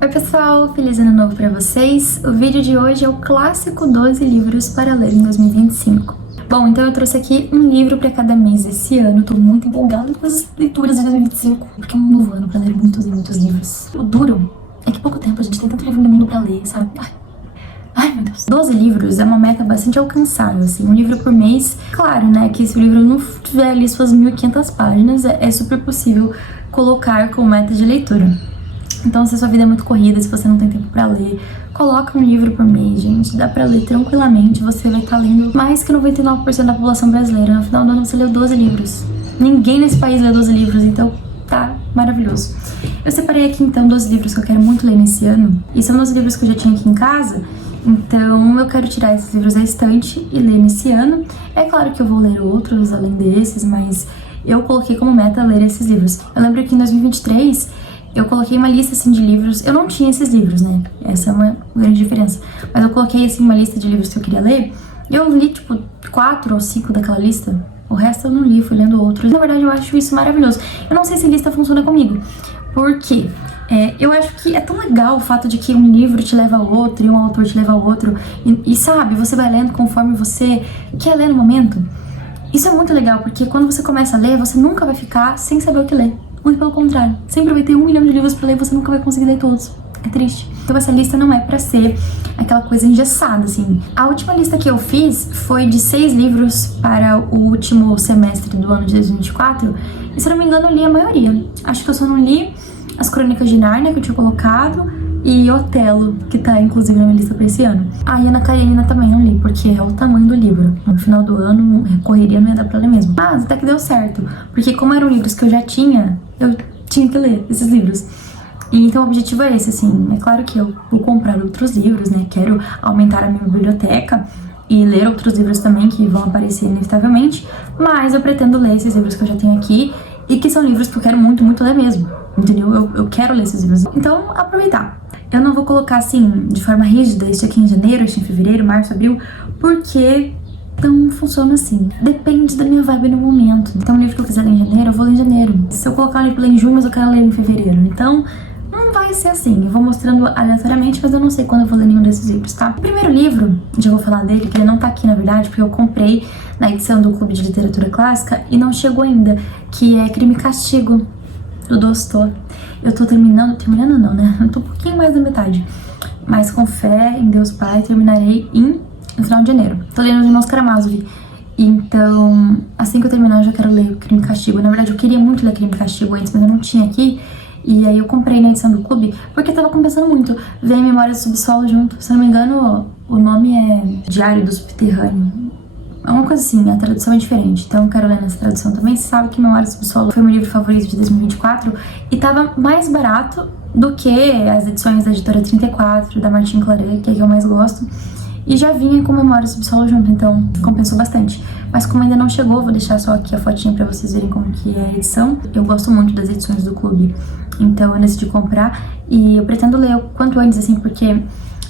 Oi pessoal, feliz ano novo pra vocês! O vídeo de hoje é o clássico 12 livros para ler em 2025. Bom, então eu trouxe aqui um livro pra cada mês esse ano. Tô muito empolgada com as leituras de 2025, porque é um novo ano pra ler muitos e muitos livros. O duro é que pouco tempo a gente tem tanto livro no mundo pra ler, sabe? Ai, meu Deus. 12 livros é uma meta bastante alcançável, assim, um livro por mês. Claro, né, que se o livro não tiver ali suas 1.500 páginas, é super possível colocar como meta de leitura. Então, se a sua vida é muito corrida, se você não tem tempo pra ler, coloca um livro por mês, gente. Dá pra ler tranquilamente, você vai estar lendo mais que 99% da população brasileira. No final do ano você leu 12 livros. Ninguém nesse país lê 12 livros, então tá maravilhoso. Eu separei aqui, então, 12 livros que eu quero muito ler nesse ano. E são 12 livros que eu já tinha aqui em casa, então eu quero tirar esses livros da estante e ler nesse ano. É claro que eu vou ler outros além desses, mas eu coloquei como meta ler esses livros. Eu lembro que em 2023... eu coloquei uma lista, assim, de livros. Eu não tinha esses livros, né? Essa é uma grande diferença. Mas eu coloquei, assim, uma lista de livros que eu queria ler. E eu li, tipo, 4 ou 5 daquela lista. O resto eu não li, fui lendo outros. Na verdade, eu acho isso maravilhoso. Eu não sei se lista funciona comigo. Por quê? Eu acho que é tão legal o fato de que um livro te leva ao outro e um autor te leva ao outro. E sabe, você vai lendo conforme você quer ler no momento. Isso é muito legal, porque quando você começa a ler, você nunca vai ficar sem saber o que ler. Muito pelo contrário, sempre vai ter 1 milhão de livros pra ler e você nunca vai conseguir ler todos. É triste. Então essa lista não é pra ser aquela coisa engessada, assim. A última lista que eu fiz foi de 6 livros para o último semestre do ano de 2024. E se eu não me engano, eu li a maioria. Acho que eu só não li As Crônicas de Nárnia, que eu tinha colocado, e Otelo, que tá inclusive na minha lista pra esse ano. A Ana Karenina também não li, porque é o tamanho do livro. No final do ano, correria não ia dar pra ler mesmo. Mas até que deu certo, porque como eram livros que eu já tinha, eu tinha que ler esses livros. E então o objetivo é esse, assim. É claro que eu vou comprar outros livros, né? Quero aumentar a minha biblioteca e ler outros livros também que vão aparecer inevitavelmente. Mas eu pretendo ler esses livros que eu já tenho aqui e que são livros que eu quero muito, muito ler mesmo. Entendeu? Eu quero ler esses livros. Então, aproveitar. Eu não vou colocar, assim, de forma rígida, este aqui em janeiro, este em fevereiro, março, abril, porque não funciona assim. Depende da minha vibe no momento. Então, o livro que eu quiser ler em janeiro, eu vou ler em janeiro. Se eu colocar um livro pra ler em junho, mas eu quero ler em fevereiro. Então, não vai ser assim. Eu vou mostrando aleatoriamente, mas eu não sei quando eu vou ler nenhum desses livros, tá? O primeiro livro, já vou falar dele, que ele não tá aqui, na verdade, porque eu comprei na edição do Clube de Literatura Clássica e não chegou ainda, que é Crime e Castigo, do Dostô. Eu tô terminando não, né? Eu tô um pouquinho mais da metade. Mas com fé em Deus Pai, terminarei no final de janeiro. Tô lendo os Irmãos Karamazov. Então, assim que eu terminar, eu já quero ler Crime e Castigo. Na verdade, eu queria muito ler Crime e Castigo antes, mas eu não tinha aqui. E aí eu comprei na edição do clube, porque tava compensando muito. Vem Memória do Subsolo junto. Se eu não me engano, o nome é Diário do Subterrâneo. É uma coisa assim, a tradução é diferente. Então eu quero ler nessa tradução também. Você sabe que Memória do Subsolo foi meu livro favorito de 2024 e tava mais barato do que as edições da Editora 34, da Martin Claret, que é a que eu mais gosto. E já vinha com Memória do Subsolo junto, então compensou bastante. Mas como ainda não chegou, vou deixar só aqui a fotinha pra vocês verem como que é a edição. Eu gosto muito das edições do clube, então eu decidi comprar. E eu pretendo ler o quanto antes, assim, porque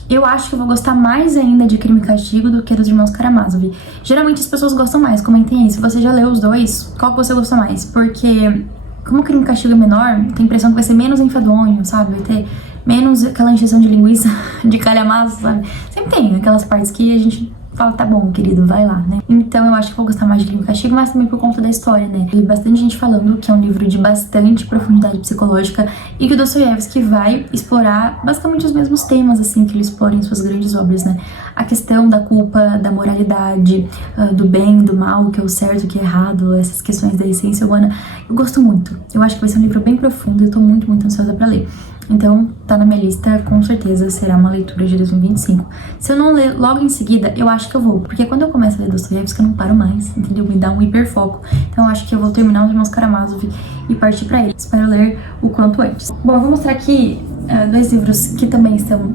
eu acho que eu vou gostar mais ainda de Crime e Castigo do que dos Irmãos Karamazov. Geralmente as pessoas gostam mais, comentem aí. Se você já leu os dois, qual que você gostou mais? Porque como o Crime e Castigo é menor, tem a impressão que vai ser menos enfadonho, sabe? Vai ter menos aquela injeção de linguiça, de calhamaço, sabe? Sempre tem aquelas partes que a gente fala, tá bom, querido, vai lá, né? Então eu acho que vou gostar mais de Crime e Castigo, mas também por conta da história, né? E bastante gente falando que é um livro de bastante profundidade psicológica e que o Dostoiévski vai explorar basicamente os mesmos temas, assim, que ele explora em suas grandes obras, né? A questão da culpa, da moralidade, do bem, do mal, o que é o certo, o que é errado, essas questões da essência humana. Eu gosto muito. Eu acho que vai ser um livro bem profundo e eu tô muito, muito ansiosa pra ler. Então, tá na minha lista, com certeza será uma leitura de 2025. Se eu não ler logo em seguida, eu acho que eu vou. Porque quando eu começo a ler Dostoiévski, eu não paro mais, entendeu? Me dá um hiperfoco. Então, eu acho que eu vou terminar os Irmãos Karamazov e partir pra ele. Espero ler o quanto antes. Bom, eu vou mostrar aqui 2 livros que também são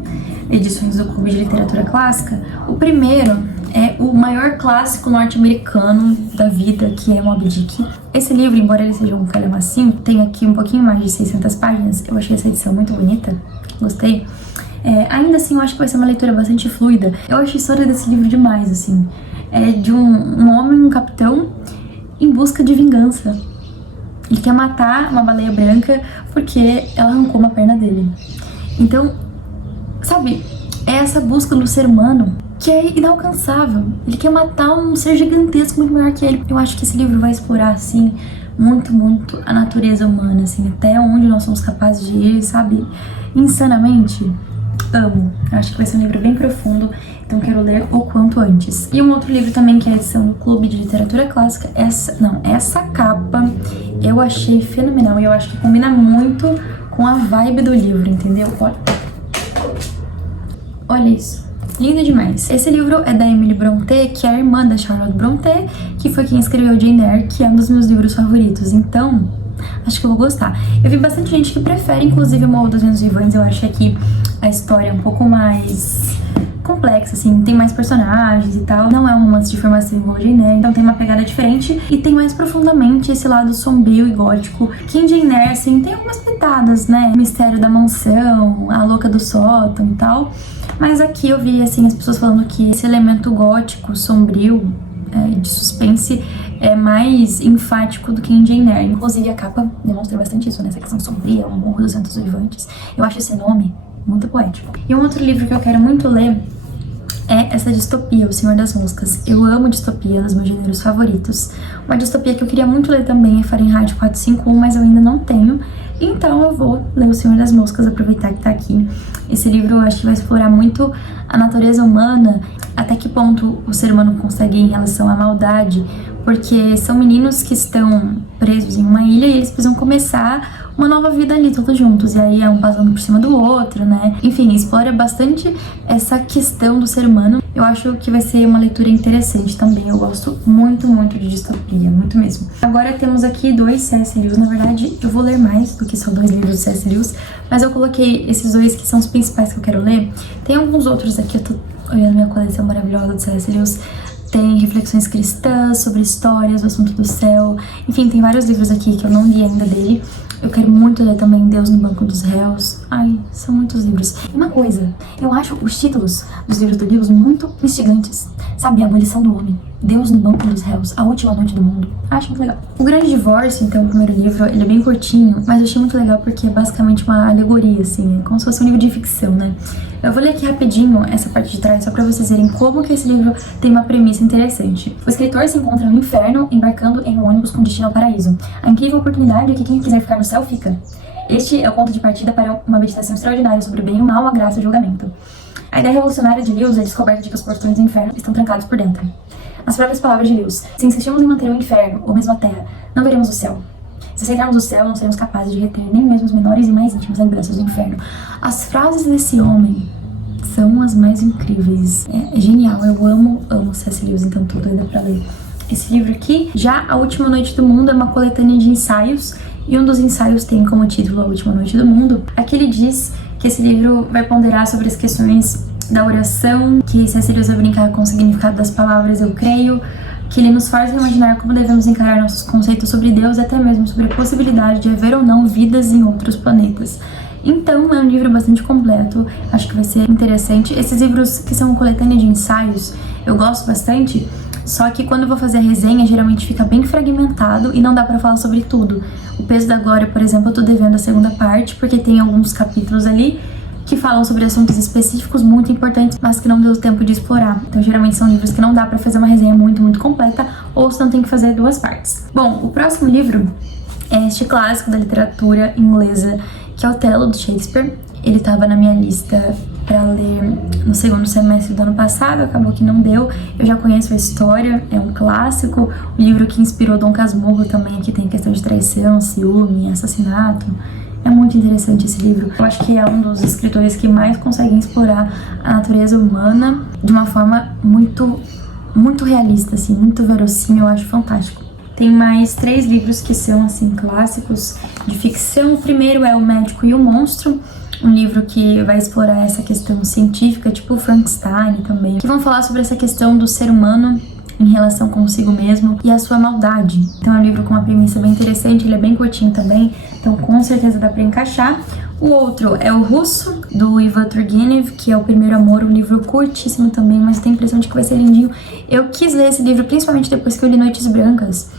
edições do Clube de Literatura Clássica. O primeiro é o maior clássico norte-americano da vida, que é Moby Dick. Esse livro, embora ele seja um calhamacinho, tem aqui um pouquinho mais de 600 páginas. Eu achei essa edição muito bonita, gostei. Ainda assim, eu acho que vai ser uma leitura bastante fluida. Eu acho a história desse livro demais, assim. É de um homem, um capitão, em busca de vingança. Ele quer matar uma baleia branca porque ela arrancou uma perna dele. Então, sabe, é essa busca do ser humano que é inalcançável. Ele quer matar um ser gigantesco muito maior que ele. Eu acho que esse livro vai explorar, assim, muito a natureza humana, assim, até onde nós somos capazes de ir, sabe, insanamente. Amo. Eu acho que vai ser um livro bem profundo, então quero ler o quanto antes. E um outro livro também que é a edição do Clube de Literatura Clássica, essa capa eu achei fenomenal e eu acho que combina muito com a vibe do livro, entendeu? Olha isso. Lindo demais. Esse livro é da Emily Brontë, que é a irmã da Charlotte Brontë, que foi quem escreveu Jane Eyre, que é um dos meus livros favoritos. Então, acho que eu vou gostar. Eu vi bastante gente que prefere, inclusive, O Morro dos Ventos Vivantes. Eu acho que aqui a história é um pouco mais complexa, assim, tem mais personagens e tal. Não é um romance de formação igual Jane Eyre, então tem uma pegada diferente e tem mais profundamente esse lado sombrio e gótico. Que em Jane Eyre, assim, tem algumas pitadas, né? O mistério da mansão, a louca do sótão e tal. Mas aqui eu vi, assim, as pessoas falando que esse elemento gótico, sombrio, de suspense, é mais enfático do que em Jane Eyre. Inclusive a capa demonstra bastante isso, né? Essa questão sombria, o Morro dos Ventos Vivantes. Eu acho esse nome muito poético. E um outro livro que eu quero muito ler é essa distopia, O Senhor das Moscas. Eu amo distopia, é um dos meus gêneros favoritos. Uma distopia que eu queria muito ler também é Fahrenheit 451, mas eu ainda não tenho. Então eu vou ler O Senhor das Moscas, aproveitar que tá aqui. Esse livro eu acho que vai explorar muito a natureza humana, até que ponto o ser humano consegue em relação à maldade, porque são meninos que estão presos em uma ilha e eles precisam começar uma nova vida ali, todos juntos, e aí é um passando por cima do outro, né? Enfim, explora bastante essa questão do ser humano. Eu acho que vai ser uma leitura interessante também. Eu gosto muito de distopia, muito mesmo. Agora temos aqui 2 C.S. Lewis. Na verdade, eu vou ler mais do que só 2 livros do C.S. Lewis, mas eu coloquei esses 2 que são os principais que eu quero ler. Tem alguns outros aqui, eu tô olhando minha coleção maravilhosa do C.S. Lewis. Tem reflexões cristãs sobre histórias, o assunto do céu. Enfim, tem vários livros aqui que eu não li ainda dele. Eu quero muito ler também Deus no Banco dos Réus. Ai, são muitos livros. E uma coisa, eu acho os títulos dos livros do Lewis muito instigantes. Sabe, a abolição do homem, Deus no Banco dos Réus, A Última Noite do Mundo. Acho muito legal. O Grande Divórcio, então, o primeiro livro, ele é bem curtinho, mas eu achei muito legal porque é basicamente uma alegoria, assim, é como se fosse um livro de ficção, né? Eu vou ler aqui rapidinho essa parte de trás, só pra vocês verem como que esse livro tem uma premissa interessante. O escritor se encontra no inferno, embarcando em um ônibus com destino ao paraíso. A incrível oportunidade é que quem quiser ficar no céu, fica. Este é o ponto de partida para uma meditação extraordinária sobre o bem e o mal, a graça e o julgamento. A ideia revolucionária de Lewis é a descoberta de que os portões do inferno estão trancados por dentro. As próprias palavras de Lewis: se insistirmos em manter o inferno, ou mesmo a terra, não veremos o céu. Se aceitarmos o céu, não seremos capazes de reter nem mesmo as menores e mais íntimas lembranças do inferno. As frases desse homem são as mais incríveis. É genial, eu amo C.S. Lewis, então tô doida pra ler esse livro aqui. Já A Última Noite do Mundo é uma coletânea de ensaios, e um dos ensaios tem como título A Última Noite do Mundo. Aqui ele diz que esse livro vai ponderar sobre as questões da oração, que C.S. Lewis vai brincar com o significado das palavras eu creio, que ele nos faz imaginar como devemos encarar nossos conceitos sobre Deus e até mesmo sobre a possibilidade de haver ou não vidas em outros planetas. Então é um livro bastante completo, acho que vai ser interessante. Esses livros que são coletânea de ensaios, eu gosto bastante, só que quando eu vou fazer a resenha, geralmente fica bem fragmentado e não dá pra falar sobre tudo. O Peso da Glória, por exemplo, eu tô devendo a segunda parte, porque tem alguns capítulos ali que falam sobre assuntos específicos muito importantes, mas que não deu tempo de explorar. Então, geralmente são livros que não dá pra fazer uma resenha muito completa, ou senão tem que fazer 2 partes. Bom, o próximo livro é este clássico da literatura inglesa, que é Otelo, do Shakespeare. Ele estava na minha lista para ler no segundo semestre do ano passado, acabou que não deu. Eu já conheço a história, é um clássico, o livro que inspirou Dom Casmurro também, que tem questão de traição, ciúme, assassinato. É muito interessante esse livro. Eu acho que é um dos escritores que mais conseguem explorar a natureza humana de uma forma muito realista, assim, muito verossímil. Eu acho fantástico. Tem mais 3 livros que são, assim, clássicos de ficção. O primeiro é O Médico e o Monstro, um livro que vai explorar essa questão científica, tipo Frankenstein também, que vão falar sobre essa questão do ser humano em relação consigo mesmo e a sua maldade. Então é um livro com uma premissa bem interessante, ele é bem curtinho também, então com certeza dá pra encaixar. O outro é O Russo, do Ivan Turgenev, que é O Primeiro Amor, um livro curtíssimo também, mas tenho a impressão de que vai ser lindinho. Eu quis ler esse livro principalmente depois que eu li Noites Brancas.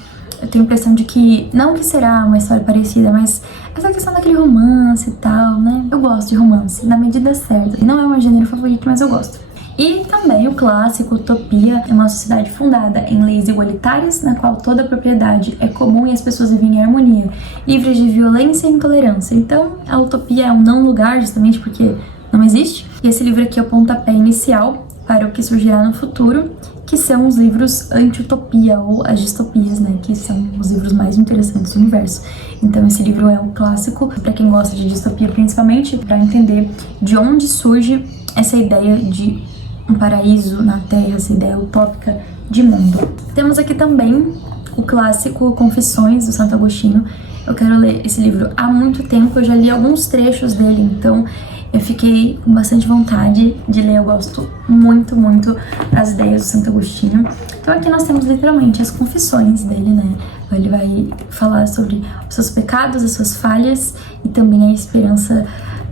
Eu tenho a impressão de que, não que será uma história parecida, mas essa questão daquele romance e tal, né? Eu gosto de romance, na medida certa. Não é o meu gênero favorito, mas eu gosto. E também o clássico Utopia, é uma sociedade fundada em leis igualitárias, na qual toda propriedade é comum e as pessoas vivem em harmonia, livres de violência e intolerância. Então, a utopia é um não lugar, justamente porque não existe. E esse livro aqui é o pontapé inicial para o que surgirá no futuro, que são os livros anti-utopia ou as distopias, né, que são os livros mais interessantes do universo. Então esse livro é um clássico para quem gosta de distopia, principalmente para entender de onde surge essa ideia de um paraíso na Terra, essa ideia utópica de mundo. Temos aqui também o clássico Confissões, do Santo Agostinho. Eu quero ler esse livro há muito tempo, eu já li alguns trechos dele, então eu fiquei com bastante vontade de ler. Eu gosto muito, muito das ideias do Santo Agostinho. Então aqui nós temos literalmente as confissões dele, né? Ele vai falar sobre os seus pecados, as suas falhas e também a esperança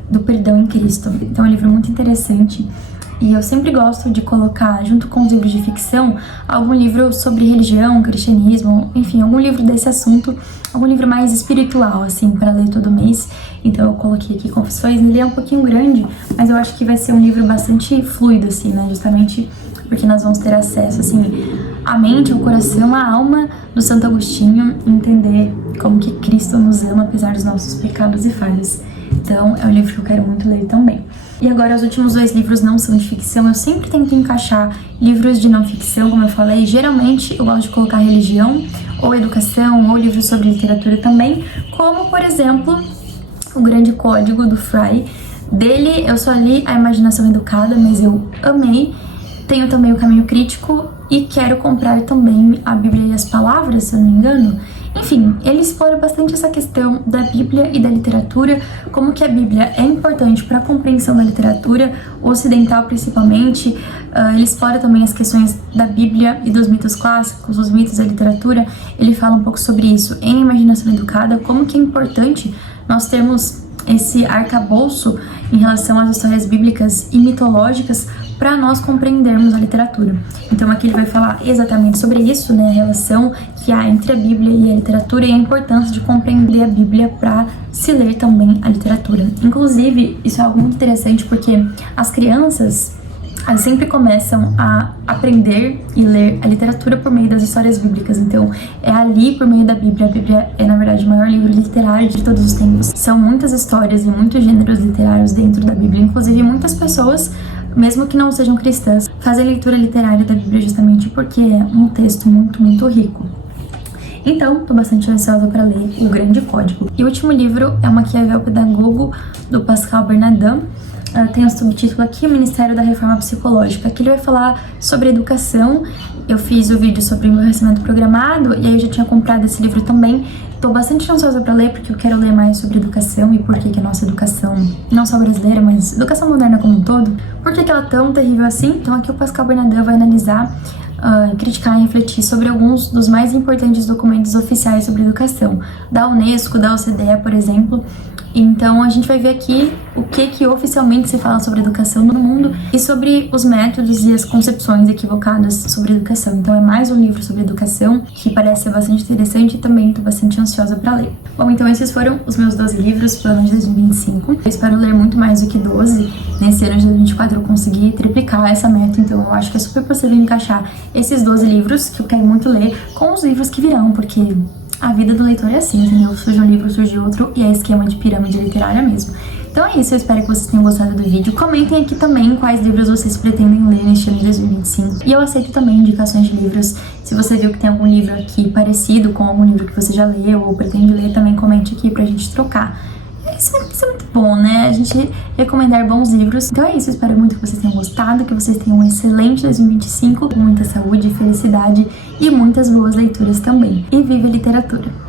do perdão em Cristo. Então é um livro muito interessante. E eu sempre gosto de colocar, junto com os livros de ficção, algum livro sobre religião, cristianismo, enfim, algum livro desse assunto, algum livro mais espiritual, assim, para ler todo mês. Então eu coloquei aqui Confissões. Ele é um pouquinho grande, mas eu acho que vai ser um livro bastante fluido, assim, né? Justamente porque nós vamos ter acesso, assim, à mente, ao coração, à alma do Santo Agostinho, entender como que Cristo nos ama, apesar dos nossos pecados e falhas. Então é um livro que eu quero muito ler também. E agora os últimos 2 livros não são de ficção. Eu sempre tento encaixar livros de não ficção, como eu falei. Geralmente eu gosto de colocar religião, ou educação, ou livros sobre literatura também, como por exemplo O Grande Código, do Fry. Dele eu só li A Imaginação Educada, mas eu amei. Tenho também O Caminho Crítico e quero comprar também A Bíblia e as Palavras, se eu não me engano. Enfim, ele explora bastante essa questão da Bíblia e da literatura, como que a Bíblia é importante para a compreensão da literatura ocidental principalmente. Ele explora também as questões da Bíblia e dos mitos clássicos, os mitos da literatura. Ele fala um pouco sobre isso em Imaginação Educada, como que é importante nós termos esse arcabouço em relação às histórias bíblicas e mitológicas para nós compreendermos a literatura. Então aqui ele vai falar exatamente sobre isso, né, a relação que há entre a Bíblia e a literatura e a importância de compreender a Bíblia para se ler também a literatura. Inclusive, isso é algo muito interessante porque as crianças sempre começam a aprender e ler a literatura por meio das histórias bíblicas. Então, é ali por meio da Bíblia. A Bíblia é, na verdade, o maior livro literário de todos os tempos. São muitas histórias e muitos gêneros literários dentro da Bíblia. Inclusive, muitas pessoas, mesmo que não sejam cristãs, fazem leitura literária da Bíblia justamente porque é um texto muito, muito rico. Então, tô bastante ansiosa para ler O Grande Código. E o último livro é o Maquiavel Pedagogo, do Pascal Bernardin. Tem o subtítulo aqui, o Ministério da Reforma Psicológica. Aqui ele vai falar sobre educação. Eu fiz o vídeo sobre emburrecimento programado e aí eu já tinha comprado esse livro também. Tô bastante ansiosa para ler porque eu quero ler mais sobre educação e por que a nossa educação, não só brasileira, mas educação moderna como um todo, por que ela é tão terrível assim. Então aqui o Pascal Bernardin vai analisar, criticar e refletir sobre alguns dos mais importantes documentos oficiais sobre educação, da Unesco, da OCDE, por exemplo. Então a gente vai ver aqui o que oficialmente se fala sobre educação no mundo e sobre os métodos e as concepções equivocadas sobre educação. Então é mais um livro sobre educação que parece ser bastante interessante e também estou bastante ansiosa para ler. Bom, então esses foram os meus 12 livros para o ano de 2025. Eu espero ler muito mais do que 12. Nesse ano de 2024 eu consegui triplicar essa meta, então eu acho que é super possível encaixar esses 12 livros que eu quero muito ler com os livros que virão, porque a vida do leitor é assim, entendeu? Surge um livro, surge outro, e é esquema de pirâmide literária mesmo. Então é isso, eu espero que vocês tenham gostado do vídeo. Comentem aqui também quais livros vocês pretendem ler neste ano de 2025. E eu aceito também indicações de livros. Se você viu que tem algum livro aqui parecido com algum livro que você já leu ou pretende ler, também comente aqui pra gente trocar. Isso é muito bom, né? A gente recomendar bons livros. Então é isso, eu espero muito que vocês tenham gostado, que vocês tenham um excelente 2025, com muita saúde, felicidade e muitas boas leituras também. E viva a literatura!